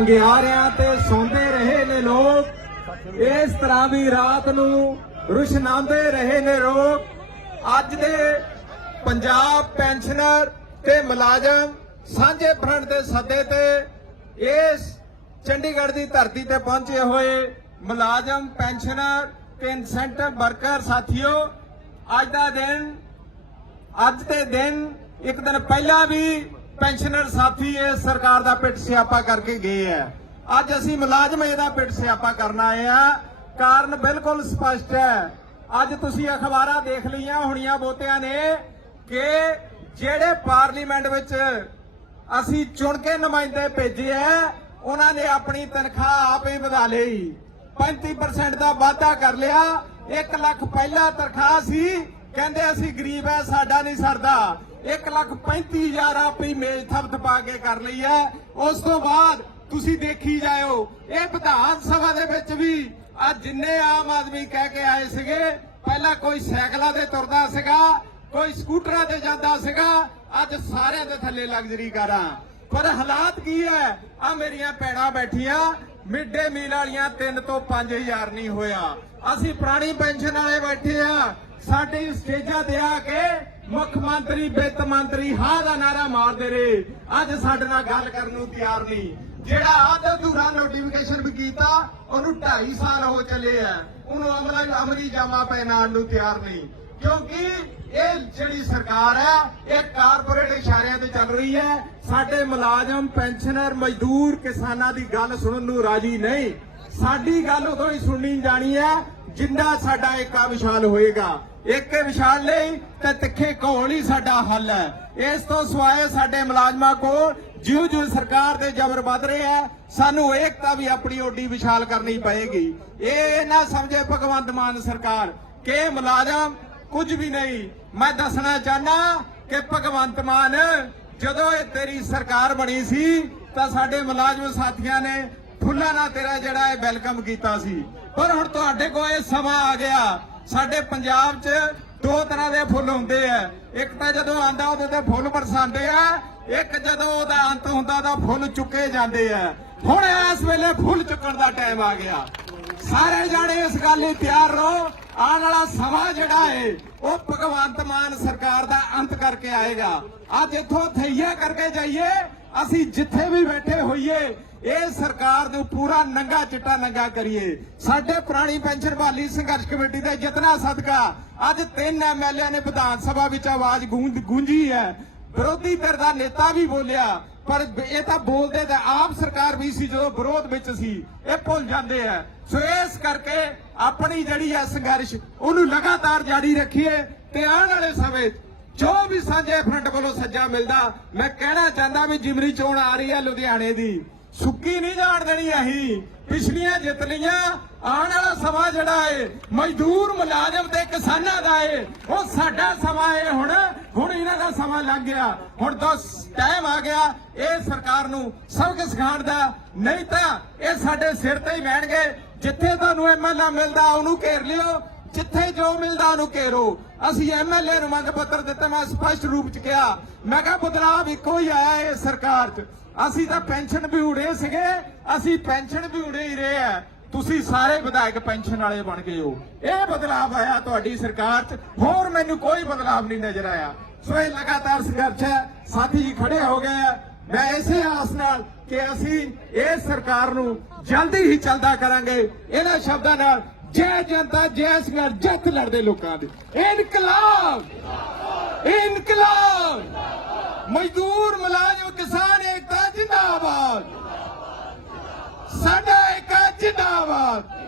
ਅੰਗਿਆਰਿਆਂ ਤੇ ਸੌਂਦੇ ਰਹੇ ਨੇ ਲੋਕ। ਇਸ ਤਰ੍ਹਾਂ ਵੀ ਰਾਤ ਨੂੰ ਰੁਸ਼ਨਾਉਂਦੇ ਰਹੇ ਨੇ ਲੋਕ। ਅੱਜ ਦੇ ਪੰਜਾਬ ਪੈਨਸ਼ਨਰ ਤੇ ਮੁਲਾਜ਼ਮ ਸਾਂਝੇ ਫਰੰਟ ਦੇ ਸੱਦੇ ਤੇ ਇਸ ਚੰਡੀਗੜ੍ਹ ਦੀ ਧਰਤੀ ਤੇ ਪਹੁੰਚੇ ਹੋਏ ਮੁਲਾਜ਼ਮ, ਪੈਨਸ਼ਨਰ ਤੇ ਇਨਸੈਂਟਿਵ ਵਰਕਰ ਸਾਥੀਓ, ਅੱਜ ਦਾ ਦਿਨ, ਅੱਜ ਦੇ ਦਿਨ ਇੱਕ ਦਿਨ ਪਹਿਲਾਂ ਵੀ ਪੈਨਸ਼ਨਰ ਸਾਥੀ ਇਸ ਸਰਕਾਰ ਦਾ ਪਿੱਟ ਸਿਆਪਾ ਕਰਕੇ ਗਏ ਹੈ ਅੱਜ ਅਸੀਂ ਮੁਲਾਜ਼ਮ ਇਹਦਾ ਪਿੱਟ ਸਿਆਪਾ ਕਰਨ ਆਏ ਆ। ਕਾਰਨ ਬਿਲਕੁਲ ਸਪਸ਼ਟ ਹੈ। ਅੱਜ ਤੁਸੀਂ ਅਖਬਾਰਾਂ ਦੇਖ ਲਈਆਂ ਹੋਣੀਆਂ ਬੋਤਿਆਂ ਨੇ ਕਿ ਜਿਹੜੇ ਪਾਰਲੀਮੈਂਟ ਵਿੱਚ ਅਸੀਂ ਚੁਣ ਕੇ ਨੁਮਾਇੰਦੇ ਭੇਜੇ ਐ ਉਹਨਾਂ ਨੇ ਆਪਣੀ ਤਨਖਾਹ ਆਪ ਹੀ ਵਧਾ ਲਈ। 35% ਦਾ ਵਾਅਦਾ ਕਰ ਲਿਆ। 1 ਲੱਖ ਪਹਿਲਾ ਤਨਖਾਹ ਸੀ। ਕਹਿੰਦੇ ਅਸੀਂ ਗਰੀਬ ਐ, ਸਾਡਾ ਨਹੀਂ ਸਰਦਾ। 1 ਲੱਖ 35000 ਆਪਣੀ ਮੇਜ਼ ਥਪਥ ਪਾ ਕੇ ਕਰ ਲਈ ਐ। ਉਸ ਤੋਂ ਬਾਅਦ ਤੁਸੀਂ ਦੇਖੀ ਜਾਇਓ, ਇਹ ਵਿਧਾਨ ਸਭਾ ਦੇ ਵਿੱਚ ਵੀ ਆ ਜਿੰਨੇ ਆਮ ਆਦਮੀ ਕਹਿ ਕੇ ਆਏ ਸੀਗੇ, ਪਹਿਲਾਂ ਕੋਈ ਸਾਈਕਲਾਂ ਤੇ ਤੁਰਦਾ ਸੀਗਾ, ਕੋਈ ਸਕੂਟਰਾਂ ਤੇ ਜਾਂਦਾ ਸੀਗਾ, ਅੱਜ ਸਾਰਿਆਂ ਦੇ ਥੱਲੇ ਲਗਜ਼ਰੀ ਕਾਰਾਂ। ਪਰ ਹਾਲਾਤ ਕੀ ਹੈ ਆ ਮੇਰੀਆਂ ਭੈਣਾਂ ਬੈਠੀਆਂ ਮਿਡ ਡੇ ਮੀਲ ਵਾਲੀਆਂ 3 ਤੋਂ 5000 ਨਹੀਂ ਹੋਇਆ। ਅਸੀਂ ਪੁਰਾਣੀ ਪੈਨਸ਼ਨ ਵਾਲੇ ਬੈਠੇ ਆ। ਸਾਡੀ ਸਟੇਜਾਂ ਤੇ ਆ ਕੇ ਮੁੱਖ ਮੰਤਰੀ, ਵਿੱਤ ਮੰਤਰੀ ਹਾਂ ਦਾ ਨਾਰਾ ਮਾਰਦੇ ਰਹੇ। ਅੱਜ ਸਾਡੇ ਨਾਲ ਗੱਲ ਕਰਨ ਨੂੰ ਤਿਆਰ ਨਹੀਂ। ਜਿਹੜਾ ਅੱਧ ਅਧੂਰਾ ਨੋਟੀਫਿਕੇਸ਼ਨ ਵੀ ਕੀਤਾ, ਉਹਨੂੰ 2.5 ਸਾਲ ਹੋ ਚੱਲੇ ਆ। ਉਹਨੂੰ ਅਮਲਾ ਅਮਲੀ ਜਾਮਾ ਪਹਿਨਾਉਣ ਨੂੰ ਤਿਆਰ ਨਹੀਂ। ਕਿਉਂਕਿ ਇਹ ਜਿਹੜੀ ਸਰਕਾਰ ਹੈ, ਇਹ ਕਾਰਪੋਰੇਟ ਇਸ਼ਾਰਿਆਂ ਤੇ ਚੱਲ ਰਹੀ ਹੈ। ਸਾਡੇ ਮੁਲਾਜ਼ਮ ਪੈਨਸ਼ਨਰ ਮਜ਼ਦੂਰ ਕਿਸਾਨਾਂ ਦੀ ਗੱਲ ਸੁਣਨ ਨੂੰ ਰਾਜੀ ਨਹੀਂ। ਸਾਡੀ ਗੱਲ ਉਦੋਂ ਹੀ ਸੁਣਨੀ ਜਾਣੀ ਹੈ ਜਿੰਦਾ ਸਾਡਾ ਏਕਾ ਵਿਸ਼ਾਲ ਹੋਏਗਾ। ਏਕੇ ਵਿਸ਼ਾਲ ਲਈ ਤੇ ਤਿੱਖੇ ਘੋਲ ਹੀ ਸਾਡਾ ਹੱਲ ਹੈ। ਇਸ ਤੋਂ ਸਿਵਾਏ ਸਾਡੇ ਮੁਲਾਜ਼ਮਾਂ ਕੋਲ ਜਿਉਂ ਜਿਉਂ ਸਰਕਾਰ ਦੇ ਜ਼ਬਰ ਵੱਧ ਰਿਹਾ ਹੈ, ਸਾਨੂੰ ਏਕਤਾ ਵੀ ਆਪਣੀ ਓਡੀ ਵਿਸ਼ਾਲ ਕਰਨੀ ਪਏਗੀ। ਇਹ ਨਾ ਸਮਝੇ ਭਗਵੰਤ ਮਾਨ ਸਰਕਾਰ ਕਿ ਮੁਲਾਜ਼ਮ ਕੁਝ ਵੀ ਨਹੀਂ। ਮੈਂ ਦੱਸਣਾ ਚਾਹਨਾ ਕਿ ਭਗਵੰਤ ਮਾਨ, ਜਦੋਂ ਇਹ ਤੇਰੀ ਸਰਕਾਰ ਬਣੀ ਸੀ, ਤਾਂ ਸਾਡੇ ਮੁਲਾਜ਼ਮ ਸਾਥੀਆਂ ਨੇ ਫੁੱਲਾਂ ਨਾਲ ਤੇਰਾ ਜਿਹੜਾ ਹੈ ਵੈਲਕਮ ਕੀਤਾ ਸੀ। ਪਰ ਹੁਣ ਤੁਹਾਡੇ ਕੋਲ ਇਹ ਸਮਾਂ ਆ ਗਿਆ। ਸਾਡੇ ਪੰਜਾਬ 'ਚ ਦੋ ਤਰ੍ਹਾਂ ਦੇ ਫੁੱਲ ਹੁੰਦੇ ਆ। ਇੱਕ ਤਾਂ ਜਦੋਂ ਆਂਦਾ ਉਹਦੇ ਤੇ ਫੁੱਲ ਬਰਸਾਉਂਦੇ ਆ। ਇੱਕ ਜਦੋਂ ਉਹਦਾ ਅੰਤ ਹੁੰਦਾ, ਤਾਂ ਫੁੱਲ ਚੁੱਕੇ ਜਾਂਦੇ ਆ। ਹੁਣ ਇਸ ਵੇਲੇ ਫੁੱਲ ਚੁੱਕਣ ਦਾ ਟਾਈਮ ਆ ਗਿਆ। ਸਾਰੇ ਜਾਣੇ ਇਸ ਗੱਲ ਲਈ ਤਿਆਰ ਰਹੋ। ਆਉਣ ਵਾਲਾ ਸਮਾਂ ਜਿਹੜਾ ਹੈ ਉਹ ਭਗਵੰਤ ਮਾਨ ਸਰਕਾਰ ਦਾ ਅੰਤ ਕਰਕੇ ਆਏਗਾ। ਅੱਜ ਇੱਥੋਂ ਥਈਆ ਕਰਕੇ ਜਾਈਏ, ਅਸੀਂ ਜਿੱਥੇ ਵੀ ਬੈਠੇ ਹੋਈਏ, ਇਹ ਸਰਕਾਰ ਨੂੰ ਪੂਰਾ ਨੰਗਾ ਚਿੱਟਾ ਨੰਗਾ ਕਰੀਏ। ਸਾਡੇ ਪੁਰਾਣੀ ਪੈਨਸ਼ਨ ਬਹਾਲੀ ਸੰਘਰਸ਼ ਕਮੇਟੀ ਦੇ ਯਤਨਾਂ ਸਦਕਾ, ਅੱਜ ਤਿੰਨ ਐਮਐਲਏ ਨੇ ਵਿਧਾਨ ਸਭਾ ਵਿੱਚ ਆਵਾਜ਼ ਗੂੰਜੀ ਹੈ। ਵਿਰੋਧੀ ਧਿਰ ਦਾ ਨੇਤਾ ਵੀ ਬੋਲਿਆ, ਪਰ ਇਹ ਤਾਂ ਬੋਲਦੇ ਤਾਂ ਆਪ ਸਰਕਾਰ ਵੀ ਸੀ ਜਦੋਂ ਵਿਰੋਧ ਵਿੱਚ ਸੀ, ਇਹ ਭੁੱਲ ਜਾਂਦੇ ਆ। ਸੋ ਇਸ ਕਰਕੇ ਆਪਣੀ ਜਿਹੜੀ ਹੈ ਸੰਘਰਸ਼, ਉਹਨੂੰ ਲਗਾਤਾਰ ਜਾਰੀ ਰੱਖੀਏ ਤੇ ਆਉਣ ਵਾਲੇ ਸਮੇਂ 'ਚ ਜੋ ਵੀ ਸਾਂਝੇ ਫਰੰਟ ਵੱਲੋਂ ਸੱਜਾ ਮਿਲਦਾ, ਮੈਂ ਕਹਿਣਾ ਚਾਹੁੰਦਾ ਵੀ ਜਿਮਰੀ ਚੋਣ ਆ ਰਹੀ ਹੈ ਲੁਧਿਆਣੇ ਦੀ। ਸੁੱਕੀ ਨਹੀਂ ਜਾਣ ਦੇਣੀ ਅਸੀਂ। ਪਿਛਲੀਆਂ ਜਿੱਤ ਲਈਆਂ ਆਉਣ ਵਾਲਾ ਸਮਾਂ ਜਿਹੜਾ ਏ, ਮਜ਼ਦੂਰ ਮੁਲਾਜ਼ਮ ਤੇ ਕਿਸਾਨਾਂ ਦਾ ਏ, ਉਹ ਸਾਡਾ ਸਮਾਂ ਏ ਹੁਣ। ਹੁਣ ਇਹਨਾਂ ਦਾ ਸਮਾਂ ਲੰਘ ਗਿਆ। ਹੁਣ ਤਾਂ ਟਾਈਮ ਆ ਗਿਆ, ਇਹ ਸਰਕਾਰ ਨੂੰ ਸਬਕ ਸਿਖਾਉਣ ਦਾ। ਨਹੀਂ ਤਾਂ ਇਹ ਸਾਡੇ ਸਿਰ ਤੇ ਹੀ ਬਹਿਣਗੇ। ਜਿੱਥੇ ਤੁਹਾਨੂੰ ਐਮਐਲਏ ਮਿਲਦਾ, ਉਹਨੂੰ ਘੇਰ ਲਿਓ। ਜਿੱਥੇ ਜੋ ਮਿਲਦਾ ਉਹਨੂੰ ਘੇਰੋ। ਅਸੀਂ ਐਮਐਲਏ ਨੂੰ ਮੰਗ ਪੱਤਰ ਦਿੱਤਾ, ਮੈਂ ਸਪਸ਼ਟ ਰੂਪ ਚ ਕਿਹਾ। ਮੈਂ ਕਿਹਾ, ਬਦਲਾਵ ਇੱਕੋ ਹੀ ਆਇਆ ਹੈ ਸਰਕਾਰ ਚ। ਅਸੀਂ ਤਾਂ ਪੈਨਸ਼ਨ ਵੀ ਉੜੇ ਸੀਗੇ, ਅਸੀਂ ਪੈਨਸ਼ਨ ਵੀ ਉੜੇ ਹੀ ਰਹੇ ਆ ਤੁਸੀਂ ਸਾਰੇ ਵਿਧਾਇਕ ਪੈਨਸ਼ਨ ਵਾਲੇ ਬਣ ਗਏ ਹੋ। ਇਹ ਬਦਲਾਵ ਆਇਆ ਤੁਹਾਡੀ ਸਰਕਾਰ ਚ। ਹੋਰ ਮੈਨੂੰ ਕੋਈ ਬਦਲਾਵ ਨਹੀਂ ਨਜ਼ਰ ਆਇਆ। ਸੋ ਇਹ ਲਗਾਤਾਰ ਸੰਘਰਸ਼ ਹੈ। ਸਾਥੀ ਜੀ ਖੜੇ ਹੋ ਗਏ ਆ। ਮੈਂ ਇਸੇ ਆਸ ਨਾਲ ਕਿ ਅਸੀਂ ਇਸ ਸਰਕਾਰ ਨੂੰ ਜਲਦੀ ਹੀ ਚਲਦਾ ਕਰਾਂਗੇ। ਇਹਨਾਂ ਸ਼ਬਦਾਂ ਨਾਲ ਜੈ ਜਨਤਾ, ਜੈ ਸੰਘਰਸ਼ ਜਿੱਤ ਲੜਦੇ ਲੋਕਾਂ ਦੇ। ਇਨਕਲਾਬ! ਇਨਕਲਾਬ! ਮਜ਼ਦੂਰ, ਮੁਲਾਜ਼ਮ, ਕਿਸਾਨ ਏਕਤਾ, ਜਿੰਦਾਬਾਦ। ਸਾਡਾ ਏਕਾ ਜਿੰਦਾਬਾਦ।